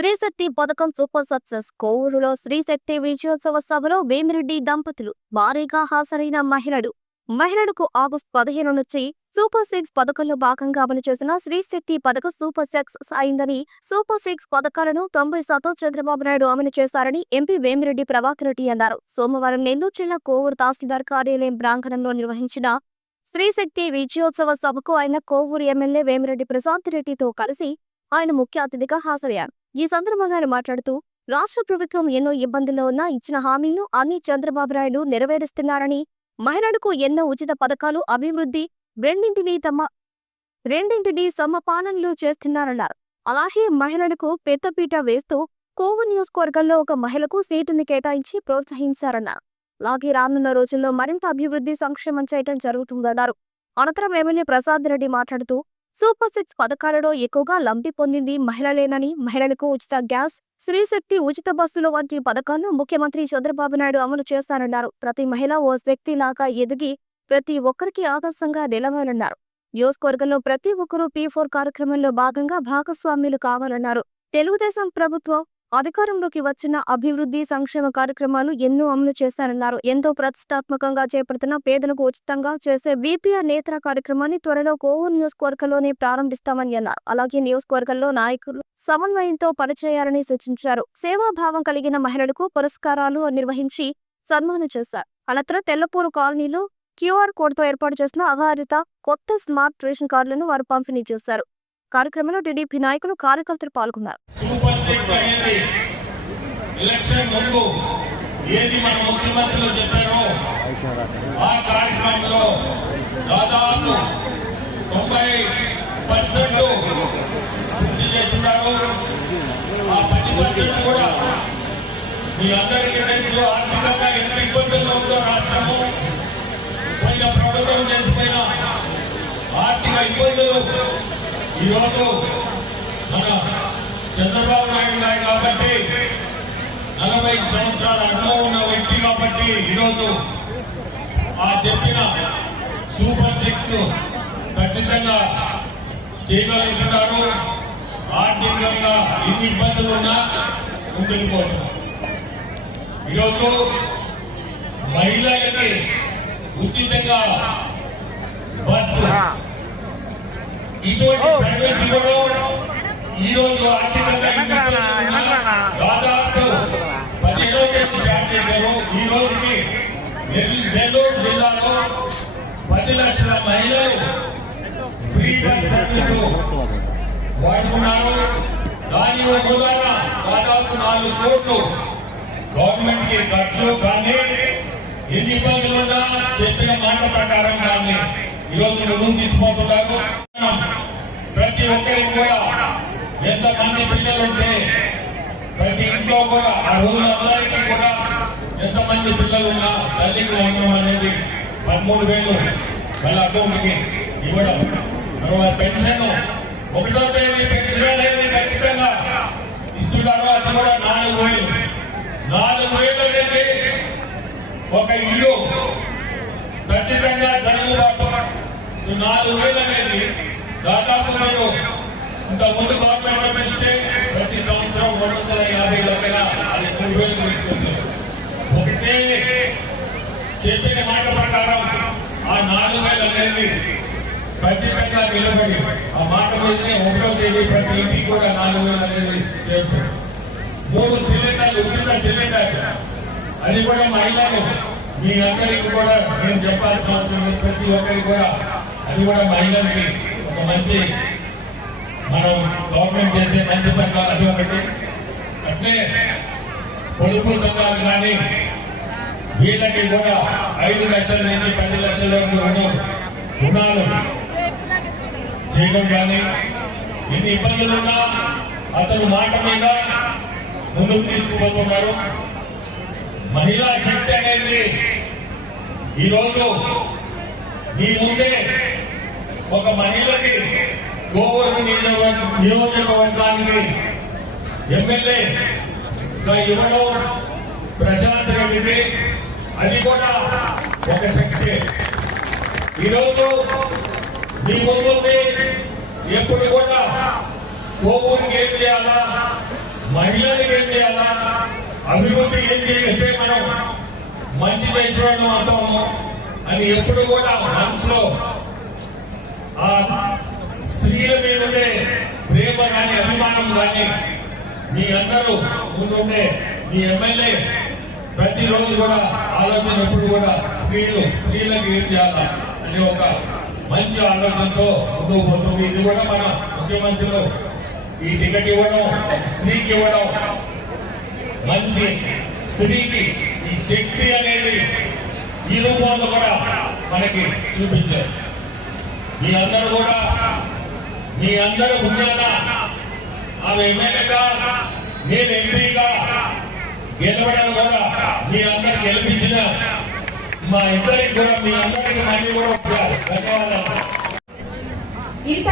శ్రీశక్తి పథకం super success. కోవూరులో Sri Shakti విజయోత్సవ సభలో వేమిరెడ్డి దంపతులు భారీగా హాజరైన మహిళలకు ఆగస్టు 15 నుంచి సూపర్ సిక్స్ పథకంలో భాగంగా అమలు చేసిన శ్రీశక్తి పథకం సూపర్ సక్సెస్ అయిందని, సూపర్ సిక్స్ పథకాలను 90% చంద్రబాబు నాయుడు అమలు చేశారని ఎంపీ వేమిరెడ్డి ప్రభాకర్ రెడ్డి అన్నారు. సోమవారం నెల్లూరు జిల్లా కోవూరు తహసీల్దార్ కార్యాలయం ప్రాంగణంలో నిర్వహించిన శ్రీశక్తి విజయోత్సవ సభకు ఆయన కోవూరు ఎమ్మెల్యే వేమిరెడ్డి ప్రశాంత్ రెడ్డితో కలిసి ఆయన ముఖ్య అతిథిగా హాజరయ్యారు. ఈ సందర్భంగా ఆయన మాట్లాడుతూ, రాష్ట్ర ప్రభుత్వం ఎన్నో ఇబ్బందుల్లో ఉన్నా ఇచ్చిన హామీలను అన్ని చంద్రబాబు నాయుడు నెరవేరుస్తున్నారని, మహిళలకు ఎన్నో ఉచిత పథకాలు, అభివృద్ధి రెండింటినీ సమపాలనలు చేస్తున్నారన్నారు. అలాగే మహిళలకు పెద్దపీట వేస్తూ కోవూరు నియోజకవర్గంలో ఒక మహిళకు సీటుని కేటాయించి ప్రోత్సహించారన్నారు. అలాగే రానున్న రోజుల్లో మరింత అభివృద్ధి సంక్షేమం చేయడం జరుగుతుందన్నారు. అనంతరం ఎమ్మెల్యే ప్రసాద్ రెడ్డి మాట్లాడుతూ, సూపర్ సిక్స్ పథకాలలో ఎక్కువగా లబ్ధి పొందింది మహిళలేనని, మహిళలకు ఉచిత గ్యాస్, శ్రీశక్తి ఉచిత బస్సులు వంటి పథకాలను ముఖ్యమంత్రి చంద్రబాబు నాయుడు అమలు చేస్తారన్నారు. ప్రతి మహిళ ఓ శక్తిలాగా ఎదిగి ప్రతి ఒక్కరికి ఆదర్శంగా నిలవాలన్నారు. నియోజకవర్గంలో ప్రతి ఒక్కరూ P4 కార్యక్రమంలో భాగంగా భాగస్వామ్యులు కావాలన్నారు. తెలుగుదేశం ప్రభుత్వం అధికారంలోకి వచ్చిన అభివృద్ధి సంక్షేమ కార్యక్రమాలు ఎన్నో అమలు చేశారన్నారు. ఎంతో ప్రతిష్టాత్మకంగా చేపడుతున్న పేదలకు ఉచితంగా చేసే VPR నేత్ర కార్యక్రమాన్ని త్వరలో కోవూరు నియోజకవర్గంలోనే ప్రారంభిస్తామని అన్నారు. అలాగే నియోజకవర్గంలో నాయకులు సమన్వయంతో పనిచేయాలని సూచించారు. సేవాభావం కలిగిన మహిళలకు పురస్కారాలు నిర్వహించి సన్మానం చేశారు. అనంతరం తెల్లపూరు కాలనీలో QR కోడ్తో ఏర్పాటు చేసిన ఆధారిత కొత్త స్మార్ట్ రేషన్ కార్డులను వారు పంపిణీ చేశారు. కార్యక్రమంలో టీడీపీ నాయకులు, కార్యకర్తలు పాల్గొన్నారు. ఆర్థిక ఇబ్బందులు ఈరోజు మన చంద్రబాబు నాయుడు గారు కాబట్టి 40 సంవత్సరాల అనుభవం ఉన్న వ్యక్తి కాబట్టి ఈరోజు ఆ చెప్పిన సూపర్ సిక్స్ ఖచ్చితంగా చేయగలుగుతున్నారు. ఆర్థికంగా ఎన్ని ఇబ్బందులు ఉన్నా ముందుకు పోతారు. ఈరోజు మహిళలకి ఉచితంగా బస్సు ఇటువంటి సర్వీస్ ఇవ్వడం ఈరోజు ఆర్థికంగా దాదాపు 10 రోజులు స్టార్ట్ చేశారు. ఈ రోజుకి నెల్లూరు జిల్లాలో 10 లక్షల మహిళలు ఫ్రీ బస్ సర్వీసు వాడుకున్నారు. దాని మూలాన దాదాపు 4 కోట్లు గవర్నమెంట్ కి ఖర్చు. కానీ ఎన్ని ఇబ్బందులు ఉన్నా చెప్పిన మాట ప్రకారం కానీ ఈరోజు రుణం తీసుకుంటున్నారు. ప్రతి ఒక్కరికి కూడా ఎంతమంది పిల్లలుంటే ప్రతి ఇంట్లో కూడా ఆ రోజులందరికీ కూడా ఎంతమంది పిల్లలున్నా తల్లికి వండడం అనేది 13,000 వాళ్ళ అకౌంట్కి ఇవ్వడం. తర్వాత పెన్షన్ 1వ తేదీ పెన్షన్ అనేది ఖచ్చితంగా ఇస్తున్నారు. అది కూడా 4,000 అనేది ఒక ఇల్లు ఖచ్చితంగా జరుగుబాటు 4,000 అనేది దాదాపు మీరు ఇంతకుముందు గవర్నమెంట్ పెంచితే ప్రతి సంవత్సరం 250 లక్షల అది 3,000 తీసుకుంటారు. ఒకటే చెప్పిన మాట ప్రకారం ఆ 4,000 అనేది ఖచ్చితంగా నిలబడి ఆ మాట మీదనే 1వ తేదీ ప్రతి ఇంటికి కూడా 4,000 అనేది చేస్తారు. 3 సిలిండర్లు ఉచిత సిలిండర్ అది కూడా మహిళలు మీ అందరికి కూడా నేను చెప్పాల్సిన అవసరం లేదు. ప్రతి ఒక్కరికి కూడా అది కూడా మహిళలకి ఒక మంచి మనం గవర్నమెంట్ చేసే మంచి పని. అది ఒకటి. అట్లే పొదుపు సంఘాలు కానీ వీళ్ళకి కూడా 5 లక్షల నుంచి 10 లక్షల వరకు రుణాలు చేయడం కానీ ఎన్ని ఇబ్బందులున్నా అతను మాట మీద ముందుకు తీసుకుపోతున్నారు. మహిళా శక్తి అనేది ఈరోజు మీ ముందే ఒక మహిళకి కోవూరు నియోజకవర్గానికి ఎమ్మెల్యేగా ఇవ్వడం ప్రశాంత్ రెడ్డికి అది కూడా ఒక శక్తి. ఈరోజు మీ ముందుంది ఎప్పుడు కూడా కోవూరుకి ఏం చేయాలా, మహిళలకు ఏం చేయాలా, అభివృద్ధి ఏం చేస్తే మనం మంచి చేసిన అవుతాము అని ఎప్పుడు కూడా మనసులో ఆ స్త్రీల మీద ఉండే ప్రేమ కానీ అభిమానం కానీ మీ అందరూ ముందుండే మీ ఎమ్మెల్యే ప్రతిరోజు కూడా ఆలోచన ఎప్పుడు కూడా స్త్రీలకు ఏం చేయాలా అనే ఒక మంచి ఆలోచనతో ముందుకు పోతుంది. ఇది కూడా మన ముఖ్యమంత్రులు ఈ టికెట్ ఇవ్వడం, స్త్రీకి ఇవ్వడం, మంచి స్త్రీకి ఈ శక్తి అనేది ఈ రూపంలో కూడా మనకి చూపించారు. మీ అందరూ పుణ్యాన ఆమె ఎమ్మెల్యేగా నేను ఎంపీగా గెలవడం కూడా మీ అందరు గెలిపించిన మా ఇద్దరికి కూడా మీ అందరికి మళ్ళీ కూడా ఒకసారి ధన్యవాదాలు. ఇంత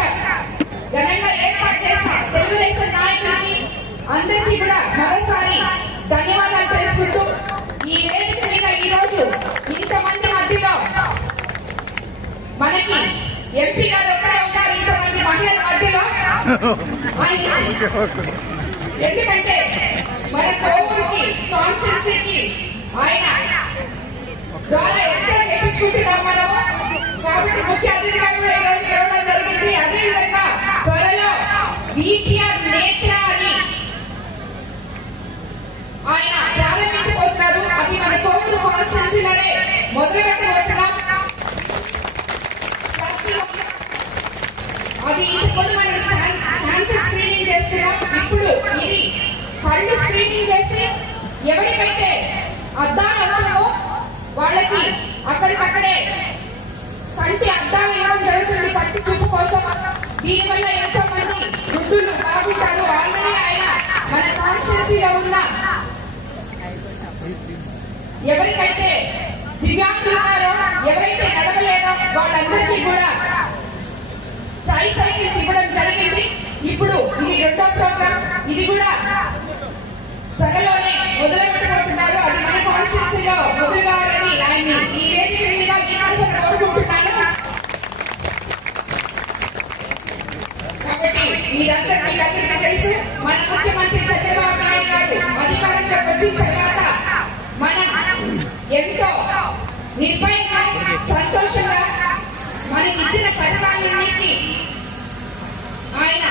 ఘనంగా ఏర్పాటు చేసిన తెలుగుదేశం నాయకులకి అందరికీ కూడా మరోసారి ధన్యవాదాలు తెలుపుకుంటూ ఈ వేదిక మీద ఈ రోజు ఇంతమంది మధ్యలో మనకి ఎంపీ గారు ఒక్కరే ఉన్నారు, ఇంతమంది మహిళల మధ్యలో. ఎందుకంటే మన కోవూరుకి కాన్స్టిట్యున్సీకి ఆయన ద్వారా ఎంతో చేయించుకుంటున్నాం మనము. కాబట్టి ముఖ్య అతిథిగా కూడా ఈరోజు ఇవ్వడం జరిగింది. అదేవిధంగా త్వరలో వీటీఆర్ నేత్ర అని ఆయన ప్రారంభించబోతున్నారు. అది మన కోవూరు కాన్స్టిట్యున్సీలోనే మొదలు పెట్టబోతున్నాం. అది ఇంతకుముందు మనం క్యాన్సర్ స్క్రీనింగ్ చేస్తున్నాం. ఇప్పుడు ఇది కళ్ళు స్క్రీనింగ్ చేసి ఎవరికైతే అద్దాలు అవసరమో వాళ్ళకి అక్కడికక్కడే కంటి అద్దాలు ఇవ్వడం జరుగుతుంది కంటి చూపు కోసం. దీనివల్ల ఎంతో మంది వృద్ధులు బాగుంటారు. ఆల్రెడీ ఆయన మన కాన్స్టిట్యున్సీలో ఉన్న ఎవరికైతే దివ్యాంగులు ఉన్నారో, ఎవరైతే నడవలేదో వాళ్ళందరికీ కూడా సైకిల్స్ ఇవ్వడం జరిగింది. ఇప్పుడు ఇది రెండో ప్రోగ్రామ్. ఇది కూడా త్వరలోనే మొదలు పెట్టబోతున్నారు. అది మన కాన్స్టిట్యున్సీలో మొదలు కావాలని ఆయన్ని ఈ వేదిక మీదుగా కోరుకుంటున్నాను. కాబట్టి మీరందరికీ తెలుసు, మన ముఖ్యమంత్రి చంద్రబాబు నాయుడు గారు అధికారంలోకి వచ్చిన తర్వాత మనం ఎంతో నిర్భయంగా సంతోషంగా మనకి ఇచ్చిన పథకాలన్నింటినీ ఆయన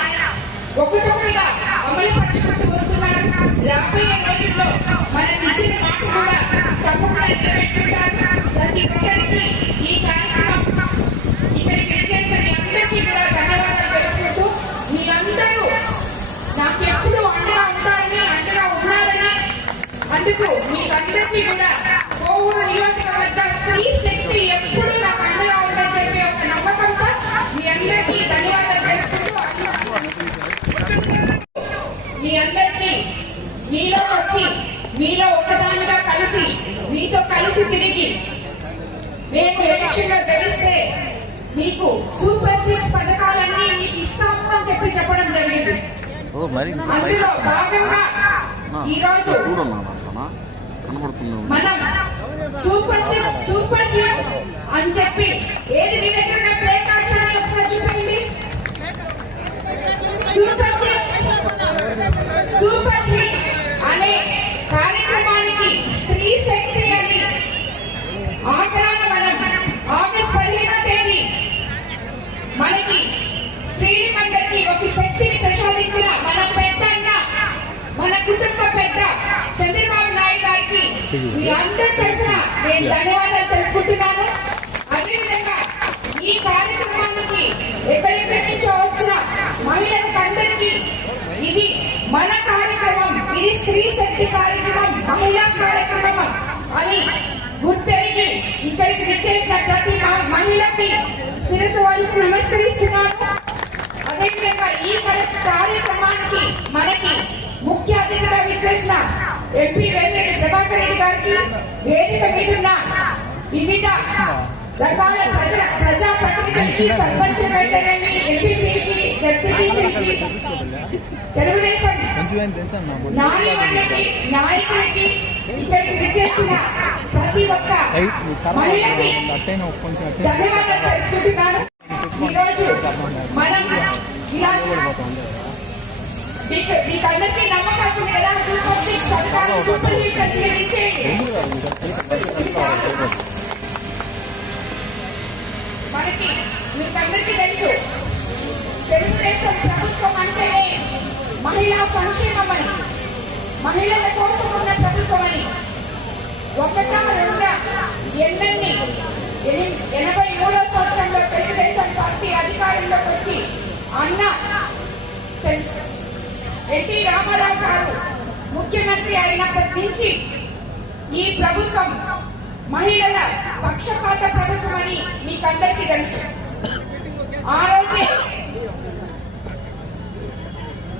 ఒకటొకటిగా అమలు పరుచుకుంటూ వస్తున్నారు. రాబోయే రోజుల్లో మనకి ఇచ్చిన మాట కూడా తప్పకుండా నిలబెట్టుకుంటారు. ప్రతి ఒక్కరికి ఈ కార్యక్రమం ఇక్కడికి వచ్చేసిన మీ అందరికీ కూడా ధన్యవాదాలు తెలుపుకుంటూ, మీ అందరూ నాకు ఎప్పుడు అండగా ఉంటారని, అండగా ఉన్నారని, అందుకు మీకందరికీ కూడా కోవూరు నియోజకవర్గ స్త్రీ శక్తి ఎప్పుడు నాకు అండగా ఉందని చెప్పి ఒక నమ్మకంతో మీ అందరికీ ధన్యవాదాలు తెలుపుకుంటూ, మీ అందరికీ మీలో వచ్చి మీలో ఒకదానిగా కలిసి మీతో కలిసి తిరిగి మేము ఎలక్షన్ లో గెలిస్తే మీకు సూపర్ 6 పథకాలన్నీ మీకు ఇస్తాము అని చెప్పడం జరిగింది. అందులో భాగంగా ఈ రోజు మనం సూపర్ 6 సూపర్ హిట్ అని చెప్పి ఏది మీ దగ్గర ప్లే కార్డ్స్ అని ఒకసారి చూపించండి. సూపర్ 6 సూపర్ హిట్ అనే కార్యక్రమానికి స్త్రీ శక్తి అని ఆఖరాన మనం ఆగస్టు 15వ తేదీ మనకి స్త్రీలందరికీ ఒక శక్తిని ప్రసాదించిన మన పెద్దన్న, మన కుటుంబ పెద్ద చంద్రబాబు నాయుడు గారికి మీ అందరి తరఫున నేను ధన్యవాదాలు తెలుపుకుంటున్నాను. అదేవిధంగా ఈ కార్యక్రమానికి ఎక్కడెక్కడి నుంచో వచ్చిన మహిళలకు అందరికీ ఇది మన కార్యక్రమం, ఇది స్త్రీ శక్తి కార్యక్రమం, మహిళా కార్యక్రమం అని గుర్తెరిగి ఇక్కడికి విచ్చేసిన ప్రతి మహిళకి శిరస్సు వంచి నమస్కరిస్తున్నాను. అదేవిధంగా ఈ కార్యక్రమానికి మనకి ముఖ్య అతిథిగా విచ్చేసిన ఎంపీ వేమిరెడ్డి ప్రభాకర్ రెడ్డి గారికి, వేదిక మీదున్న వివిధ రకాల ప్రజాప్రతినిధులకి, సర్పంచ్ అయితేనేమి, ఎంపీపీకి, జడ్పీటీసీకి, తెలుగుదేశం నాయకులకి ఇక్కడికి విచ్చేసిన ప్రతి ఒక్క మహిళకి ధన్యవాదాలు తెలుపుకుంటున్నాను. ఈరోజు మనం ఇలా మీకు అందరికీ నమ్మకం వచ్చింది కదా, సూపర్ 6 పథకాలు సూపర్ హిట్ అని మీరు ఇచ్చేయండి. మనకి మీకందరికీ తెలుసు, తెలుగుదేశం ప్రభుత్వం అంటేనే మహిళా సంక్షేమం అని, మహిళల కోసం ఉన్న ప్రభుత్వం అని. ఒకటా రెండా ఎన్నెన్ని 83వ సంవత్సరంలో తెలుగుదేశం పార్టీ అధికారంలోకి వచ్చి అన్న ఎన్టీ రామారావు గారు ముఖ్యమంత్రి అయినప్పటి నుంచి ఈ ప్రభుత్వం మహిళల పక్షపాత ప్రభుత్వం అని మీకందరికీ తెలుసు. ఆ రోజే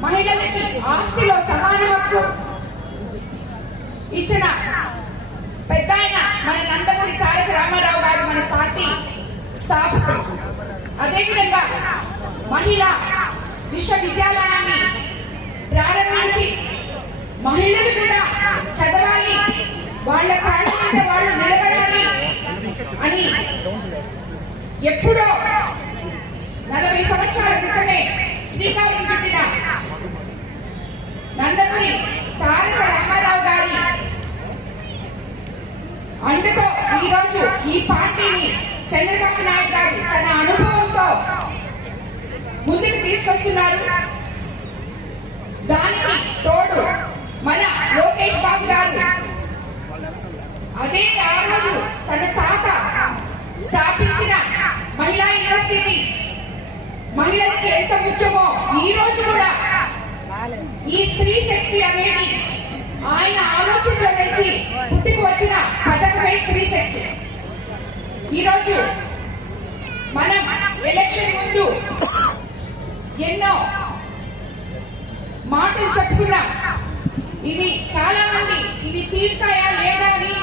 మహిళలకి ఆస్తిలో సమాన హక్కు ఇచ్చిన పెద్ద ఆయన మన నందమూరి తారక రామారావు గారు, మన పార్టీ స్థాపకుడు. అదేవిధంగా మహిళా విశ్వవిద్యాలయాన్ని ప్రారంభించి మహిళలు కూడా చదవాలి, వాళ్ళ కాళ్ళ మీద వాళ్ళు నిలబడాలి అని ఎప్పుడో 40 సంవత్సరాల క్రితమే శ్రీకారం చుట్టిన నందమూరి తారక రామారావు గారి అందుతో ఈరోజు ఈ పార్టీని చంద్రబాబు నాయుడు గారు తన అనుభవంతో ముందుకు తీసుకొస్తున్నారు. దానికి తోడు మన లోకేష్ బాబు గారు అదే ఆ రోజు తన తాత స్థాపించిన మహిళా యూనివర్సిటీ మహిళలకి ఎంత ముఖ్యమో ఈ రోజు కూడా ఈ స్త్రీ శక్తి అనేది ఆయన ఆలోచనలో నుంచి పుట్టుకు వచ్చిన పథకమే స్త్రీ శక్తి. ఈరోజు మనం ఎలక్షన్ ముందు ఎన్నో మాటలు చెప్పుకున్నాం. ఇవి చాలా మంది ఇవి తీరుతాయా లేదా అని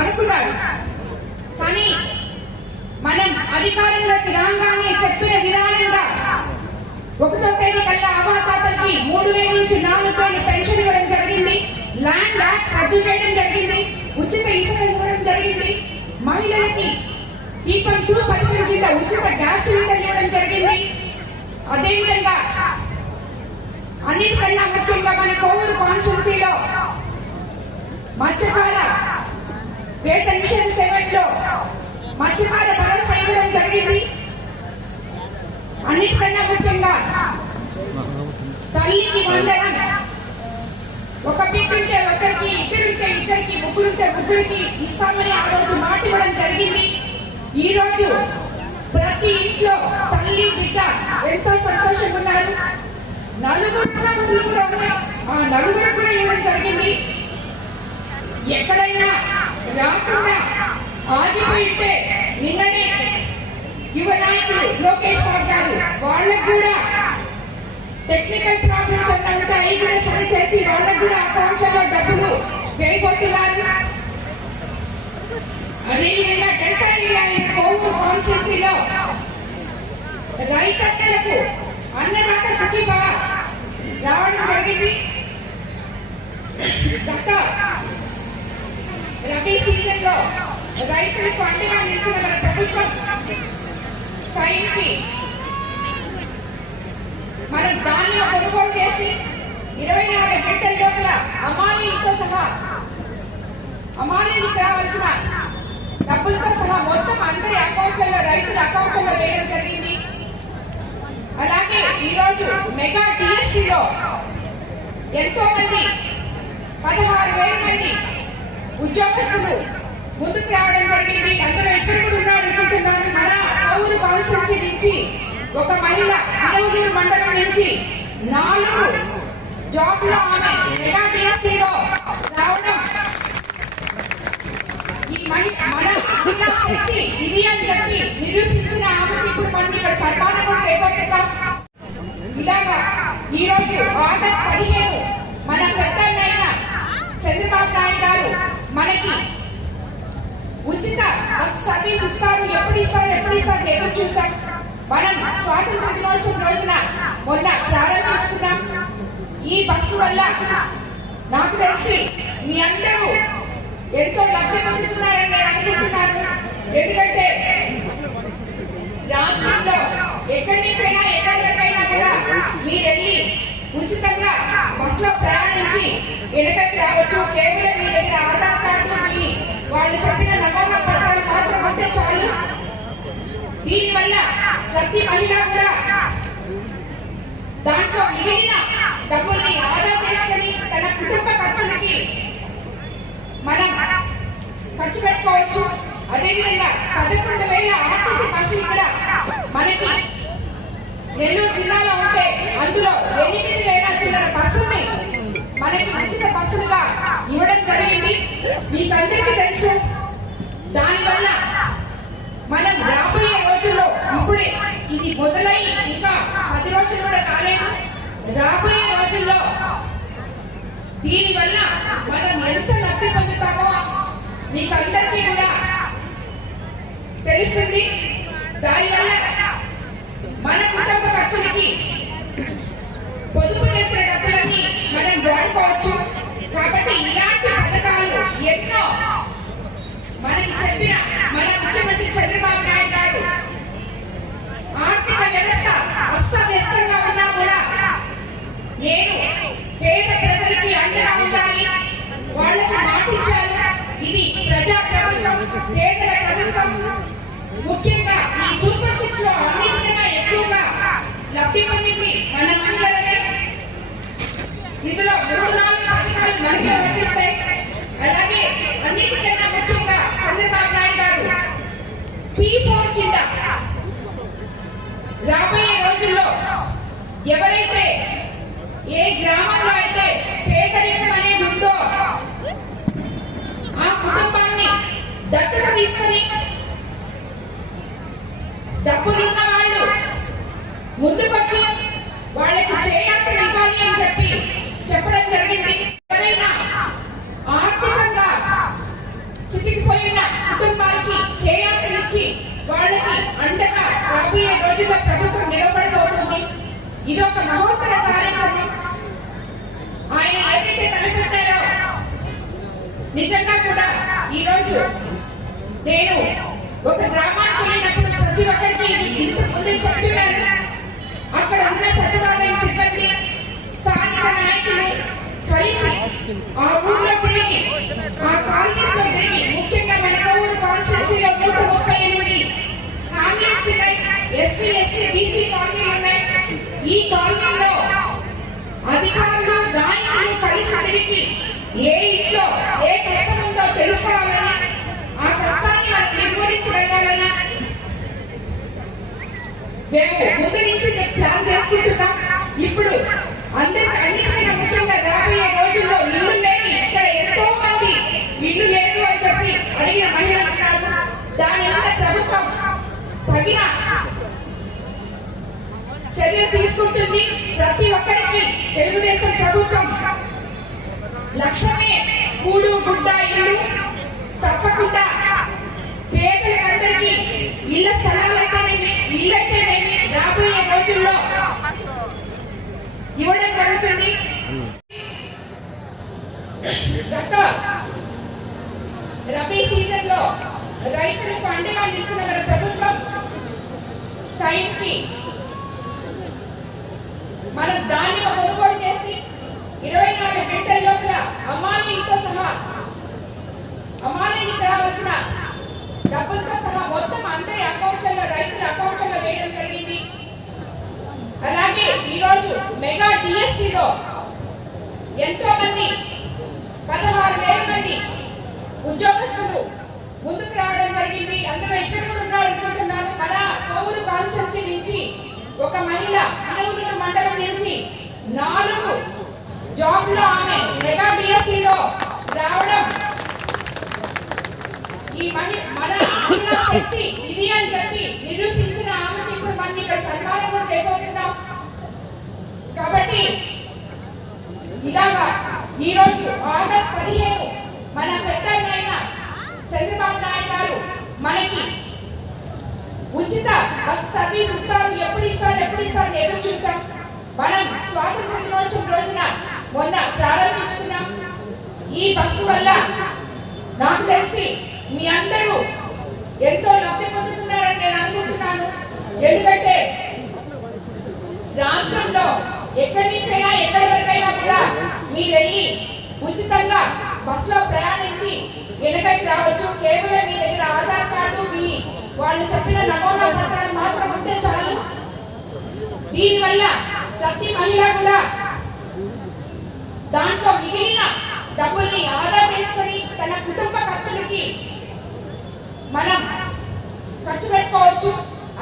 అనుకున్నారు. కానీ మనం అధికారంలోకి రాగానే చెప్పిన విధానంగా 1వ తేదీ కల్లా అవాతాతలకి 3,000 నుంచి 4,000 పెన్షన్ ఇవ్వడం జరిగింది. ల్యాండ్ యాక్ట్ రద్దు చేయడం జరిగింది. ఉచిత ఇసుక ఇవ్వడం జరిగింది. మహిళలకి T2 పథకం కింద ఉచిత గ్యాస్ సిలిండర్ ఇవ్వడం జరిగింది. అదేవిధంగా అన్నిటికన్నా ముఖ్యంగా మన కోవూరు కాన్స్టిట్యూన్సీలో మత్స్యకార వేట మిషన్ 7లో మత్స్యకార భరోసా ఇవ్వడం జరిగింది. అన్నిటికన్నా ముఖ్యంగా తల్లికి వందనం, ఒక బిడ్డుంటే ఒకరికి, ఇద్దరుంటే ఇద్దరికి, ముగ్గురుంటే ముగ్గురికి ఇస్తామని ఆ రోజు మాట ఇవ్వడం జరిగింది. ఈ రోజు ప్రతి ఇంట్లో తల్లి బిడ్డ ఎంతో సంతోషంగా ఉన్నారు. నలుగురు కూడా ఉన్నాయి. ఆ నలుగురు కూడా ఇవ్వడం జరిగింది. ఎక్కడైనా రాకుండా ఆగిపోయితే నిన్ననే యువ నాయకులు లోకేష్ బాబు గారు వాళ్ళకు కూడా టెక్నికల్ ప్రాబ్లమ్స్ అన్నట్టు అవి కూడా సరి చేసి వాళ్ళకు కూడా అకౌంట్లలో డబ్బులు వేయబోతున్నారు. అదేవిధంగా డెల్టా ఏరియా కోవూరు కాన్స్టిట్యూన్సీలో రైతన్నలకు అన్నదాత సుఖీభవ రావడం జరిగింది. గత రబీ సీజన్ లో రైతులకు అండగా నిలిచిన మన ప్రభుత్వం టైంకి మనం ధాన్యం కొనుగోలు చేసి 24 గంటల లోపల అమాలీలతో సహా అమాలీలకు రావాల్సిన డబ్బులతో సహా మొత్తం అందరి అకౌంట్లలో రైతుల అకౌంట్లలో వేయడం జరిగింది. అలాగే ఈరోజు మెగా డిఎస్సిలో ఎంతో మంది 16,000 మంది ఉద్యోగస్తులు ముందుకు రావడం జరిగింది. అందులో ఇప్పుడు కూడా ఉన్నారు అనుకుంటున్నాను. మన కోవూరు కాన్స్టిట్యూన్సీ నుంచి ఒక మహిళ ఇనవూరు మండలం నుంచి 4 జాబ్లో ఆమె మెగా డిఎస్సిలో రావడం ఈ మన మహిళా శక్తి ఇది అని చెప్పి నిరూపించిన ఆమెకు ఇప్పుడు మనం ఇక్కడ సన్మానం కూడా అయిపోతున్నాం. ఇలాగా ఈ రోజు ఆగస్టు 15 మన పెద్దన్నైన చంద్రబాబు నాయుడు గారు మనకి ఉచిత బస్ సర్వీస్ ఇస్తారు. ఎప్పుడు ఇస్తారు ఎదురు చూసాం. మనం స్వాతంత్ర దినోత్సవం రోజున మొన్న ప్రారంభించుకున్నాం. ఈ బస్సు వల్ల నాకు తెలిసి మీ అందరూ ఎంతో లబ్ధి పొందుతున్నారని నేను అనుకుంటున్నాను. ఎందుకంటే రాష్ట్రంలో ఎక్కడి నుంచైనా ఎక్కడికైనా కూడా మీరెళ్ళి ఉచితంగా బస్సులో ప్రయాణించి వెనకకి రావచ్చు. కేవలం మీ దగ్గర ఆధార్ కార్డు మీ వాళ్ళు చెప్పిన నమూనా పత్రాలు మాత్రం ఉంటే చాలు. దీనివల్ల ప్రతి మహిళ కూడా దాంట్లో మిగిలిన డబ్బుల్ని ఆదా చేసుకుని తన కుటుంబ ఖర్చులకి మనం ఖర్చు పెట్టుకోవచ్చు. అదేవిధంగా 11,000 ఆర్టీసీ బస్సులు కూడా మనకి నెల్లూరు జిల్లాలో ఉంటే అందులో 8,000 చిల్లర బస్సుల్ని మనకి ఉచిత బస్సులుగా ఇవ్వడం జరిగింది. మీకందరికీ తెలుసు. దానివల్ల మనం రాబోయే రోజుల్లో ఇప్పుడే ఇది మొదలై ఇంకా 10 రోజులు కూడా కాలేదు. రాబోయే రోజుల్లో దీనివల్ల మనం ఎంత లబ్ధి పొందుతామో మీకందరికీ కూడా తెలుస్తుంది. దానివల్ల మన కుటుంబ ఖర్చులకి పొదుపు చేసిన డబ్బులన్నీ మనం వాడుకోవచ్చు. కాబట్టి ఇలాంటి పథకాలు ఎన్నో మనకి చెప్పిన మన ముఖ్యమంత్రి చంద్రబాబు నాయుడు గారు ఆర్థిక వ్యవస్థ అస్తవ్యస్తంగా ఉన్నా కూడా నేను పేద ప్రజలకి అండగా ఉండాలి, వాళ్ళకి మాటించాలి. ఇది ప్రజా ప్రభుత్వం, పేదల ప్రభుత్వం. ముఖ్యంగా ఈ సూపర్ 6 లో అన్నింటికన్నా ఎక్కువగా లబ్ధి పొందింది మన మహిళలనే. ఇందులో 3-4 పథకాలు మనకి వర్తిస్తాయి. అలాగే అన్నింటికన్నా ముఖ్యంగా చంద్రబాబు నాయుడు గారు P4 కింద రాబోయే రోజుల్లో ఎవరైతే ఏ గ్రామంలో అయితే పేదరికం అనేది ఉందో ఆ కుటుంబాన్ని దత్తత తీసుకుని డబ్బులున్న వాళ్ళు ముందుకొచ్చి వాళ్ళకి చేయాల్సిన ఇవ్వాలి అని చెప్పడం జరిగింది. ఎవరైనా ఆర్థికంగా చితికిపోయిన కుటుంబాలకి చేయాల్సినిచ్చి వాళ్ళకి అండగా రాబోయే రోజుల్లో ప్రభుత్వం నిలబడబోతుంది. ఇది ఒక మహోత్తర కార్యక్రమం. ఆయన ఏదైతే తలపెట్టారో నిజంగా కూడా ఈ రోజు నేను ఒక గ్రామానికి వెళ్ళినప్పుడు ప్రతి ఒక్కరికి ఇంతకు ముందు చెప్తున్నాను. అక్కడ ఉన్న సచివాలయం సిబ్బంది, స్థానిక నాయకులు కలిసి ఆ ఊర్లో తిరిగి, ఆ కాలనీస్ లో తిరిగి, ముఖ్యంగా మన ఊరు కాన్స్టిట్యూన్సీలో 138 హామీస్ ఉన్నాయి. ఎస్సీ, ఎస్సీ, బీసీ కాలనీలు ఉన్నాయి. ఈ కాలనీలో అధికారులు, నాయకులు కలిసి తిరిగి ఏ ఇంట్లో ఏ కష్టం ఉందో తెలుసుకోవాలని, ఆ కష్టాన్ని మనం నిర్మూలించి వెళ్ళాలని మేము ముందు నుంచి ప్లాన్ చేసుకుంటున్నాం. ఇప్పుడు అన్నిటికన్నా ముఖ్యంగా రాబోయే రోజుల్లో ఇల్లు లేని, ఇక్కడ ఎంతో మంది ఇల్లు లేదు అని చెప్పి అడిగిన మహిళలు ఉన్నారు. దాని వల్ల ప్రభుత్వం తగిన చర్య తీసుకుంటుంది. ప్రతి ఒక్కరికి తెలుగుదేశం ప్రభుత్వం లక్ష్యమే కూడు గుడ్డ ఇల్లు. తప్పకుండా పేదలందరికీ ఇళ్ల స్థలాలైతేనేమి, ఇల్లైతేనేమి రాబోయే రోజుల్లో ఇవ్వడం జరుగుతుంది. గత రబీ సీజన్ లో రైతులకు అండగా నిలిచిన మన ప్రభుత్వం టైంకి మనం ధాన్యం కొనుగోలు చేసి 24 గంటల లోపల అమ్మాయిలతో సహా అమ్మాయికి రావాల్సిన డబ్బులతో సహా మొత్తం అందరి అకౌంట్లలో, రైతుల అకౌంట్లలో వేయడం జరిగింది. అలాగే ఈరోజు మెగా డిఎస్సిలో ఎంతో మంది 16,000 మంది ఉద్యోగస్తులు ముందుకు రావడం జరిగింది. అందులో ఇక్కడ కూడా ఉన్నారు అనుకుంటున్నాను. మన కోవూరు కాన్స్టిట్యూన్సీ నుంచి ఒక మహిళ అనూరు మండలం నుంచి 4 జాబ్లో ఆమె మెగా డిఎస్సిలో రావడం ఈ మన మహిళా శక్తి ఇది అని చెప్పి నిరూపించిన ఆమెకి ఇప్పుడు మనం ఇక్కడ సన్మానం కూడా చేయబోతున్నాం. కాబట్టి ఇలాగా ఈరోజు ఆగస్టు 15 మన పెద్దలైన చంద్రబాబు నాయుడు గారు మనకి ఉచిత బస్ సర్వీస్ ఇస్తారు. ఎప్పుడు ఇస్తారు ఎదురు చూసాం. మనం స్వాతంత్ర దినోత్సవం రోజున మొన్న ప్రారంభించుకున్నాం. ఈ బస్సు వల్ల నాకు తెలిసి మీ అందరూ ఎంతో లబ్ధి పొందుతున్నారని నేను అనుకుంటున్నాను. ఎందుకంటే రాష్ట్రంలో ఎక్కడి నుంచైనా మీరు వెళ్ళి ఉచితంగా బస్సులో ప్రయాణించి వెనకకి రావచ్చు. కేవలం మీ దగ్గర ఆధార్ కార్డు, మీ వాళ్ళు చెప్పిన నమూనా పత్రాలు మాత్రం ఉంటే చాలు. దీనివల్ల ప్రతి మహిళ కూడా దాంట్లో మిగిలిన డబ్బుల్ని ఆదా చేసుకొని తన కుటుంబ ఖర్చులకి మనం ఖర్చు పెట్టుకోవచ్చు.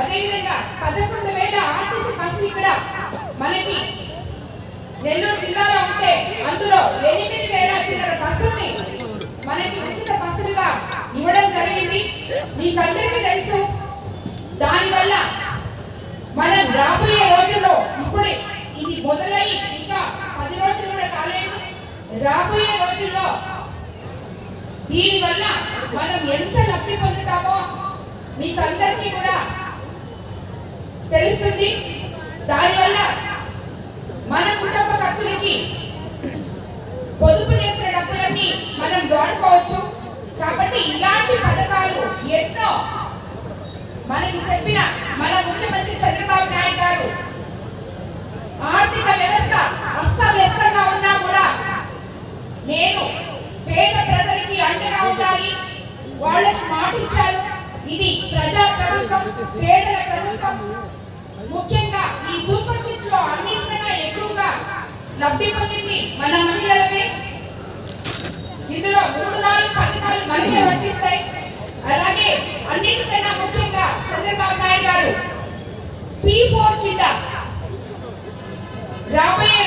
అదేవిధంగా 11,000 ఆర్టీసీ బస్సు ఇక్కడ మనకి నెల్లూరు జిల్లాలో ఉంటే అందులో 8,000 చిల్లర బస్సుల్ని మనకి ఉచిత బస్సులుగా ఇవ్వడం జరిగింది. మీకందరికీ తెలుసు. దానివల్ల మనం రాబోయే రోజుల్లో ఇప్పుడే ఇది మొదలై ఇంకా 10 రోజులు కూడా కాలేదు. రాబోయే రోజుల్లో దీనివల్ల మనం ఎంత లబ్ధి పొందుతామో మీకు అందరికీ కూడా తెలుస్తుంది. దానివల్ల మన కుటుంబ ఖర్చులకి పొదుపు చేసిన డబ్బులన్నీ మనం వాడుకోవచ్చు. కాబట్టి ఇలాంటి పథకాలు ఎన్నో మనకి చెప్పిన మన ముఖ్యమంత్రి చంద్రబాబు నాయుడు గారు ఆర్థిక వ్యవస్థ అస్తవ్యస్తంగా ఉన్నా కూడా నేను పేద ప్రజలకి అండగా ఉండాలి, వాళ్ళకి మాటిచ్చాను. ఇది ప్రజా ప్రభుత్వం, పేదల ప్రభుత్వం. ముఖ్యంగా ఈ సూపర్ 6 లో అన్నింటికన్నా ఎక్కువగా లబ్ధి పొందింది మన మహిళలమే. ఇందులో 3-4 పథకాలు మనకే వర్తిస్తాయి. అలాగే అన్నింటికన్నా ముఖ్యంగా చంద్రబాబు నాయుడు గారు P4 కింద రాబోయే